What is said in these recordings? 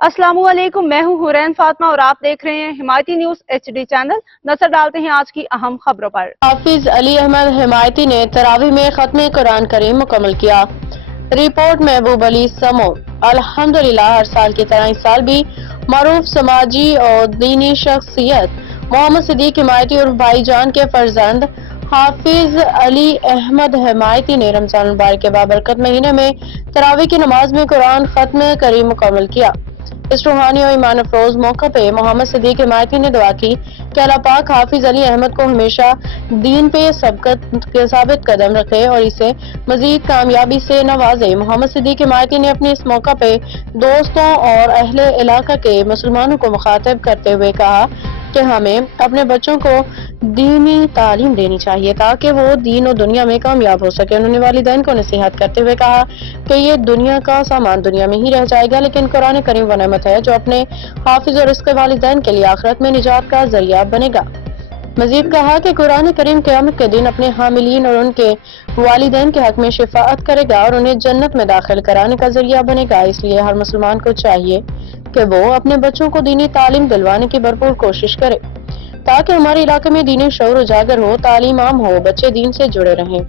अस्सलाम वालेकुम, मैं हूं हुरैन फातिमा और आप देख रहे हैं हिमायती न्यूज HD चैनल। नजर डालते हैं आज की अहम खबरों पर। हाफिज अली अहमद हिमायती ने तरावी में खत्म कुरान करीम मुकम्मल किया। रिपोर्ट महबूब अली समो। अल्हम्दुलिल्लाह हर साल की तरह इस साल भी मरूफ समाजी और दीनी शख्सियत मोहम्मद सिद्दीक हिमायती और भाईजान के फर्जंद हाफिज अली अहमद हिमायती ने रमजान मुबारक के बाबरकत महीने में तरावी की नमाज में कुरान खत्म करीम मुकम्मल किया। इस रूहानी और ईमान अफरोज मौके पे मोहम्मद सिद्दीक हिमायती ने दुआ की कि अल्लाह पाक हाफिज अली अहमद को हमेशा दीन पे साबित कदम रखे और इसे मजीद कामयाबी से नवाजे। मोहम्मद सिद्दीक हिमायती ने अपने इस मौका पे दोस्तों और अहले इलाका के मुसलमानों को मुखातिब करते हुए कहा कि हमें अपने बच्चों को दीनी तालीम देनी चाहिए ताकि वो दीन और दुनिया में कामयाब हो सके। उन्होंने वालिदैन को नसीहत करते हुए कहा कि ये दुनिया का सामान दुनिया में ही रह जाएगा, लेकिन कुरान करीम वो नेमत है जो अपने हाफिज और इसके वालिदैन के लिए आखिरत में निजात का जरिया बनेगा। मजीद कहा कि कुरान करीम क़यामत के दिन अपने हामिलीन और उनके वालिदैन के हक में शिफाअत करेगा और उन्हें जन्नत में दाखिल कराने का जरिया बनेगा। इसलिए हर मुसलमान को चाहिए कि वो अपने बच्चों को दीनी तालीम दिलवाने की भरपूर कोशिश करे ताकि हमारे इलाके में दीनी शऊर उजागर हो, तालीम आम हो, बच्चे दीन से जुड़े रहें।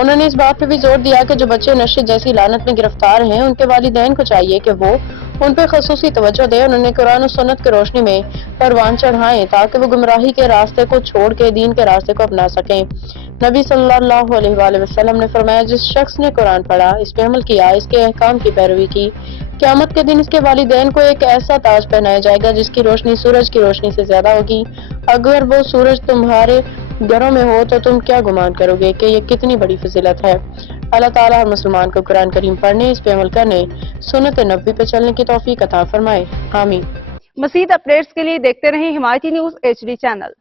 उन्होंने इस बात पर भी जोर दिया कि जो बच्चे नशे जैसी लानत में गिरफ्तार हैं उनके वालिदैन को चाहिए कि वो उन पर खसूसी तवज्जो दे। उन्होंने कुरान और सुन्नत की रोशनी में परवान चढ़ाएं ताकि वो गुमराही के रास्ते को छोड़ के दीन के रास्ते को अपना सकें। नबी सल्लल्लाहु अलैहि वसल्लम ने फरमाया, जिस शख्स ने कुरान पढ़ा, इस पे अमल किया, इसके अहकाम की पैरवी की, क़यामत के दिन इसके वालिदैन को एक ऐसा ताज पहनाया जाएगा जिसकी रोशनी सूरज की रोशनी से ज्यादा होगी। अगर वो सूरज तुम्हारे घरों में हो तो तुम क्या गुमान करोगे कि ये कितनी बड़ी फजीलत है। अल्लाह ताला हर मुसलमान को कुरान करीम पढ़ने, इस पे अमल करने, सुन्नत नबी पे चलने की तौफीक अता फरमाए। आमीन। मज़ीद अपडेट्स के लिए देखते रहें हिमायती न्यूज HD चैनल।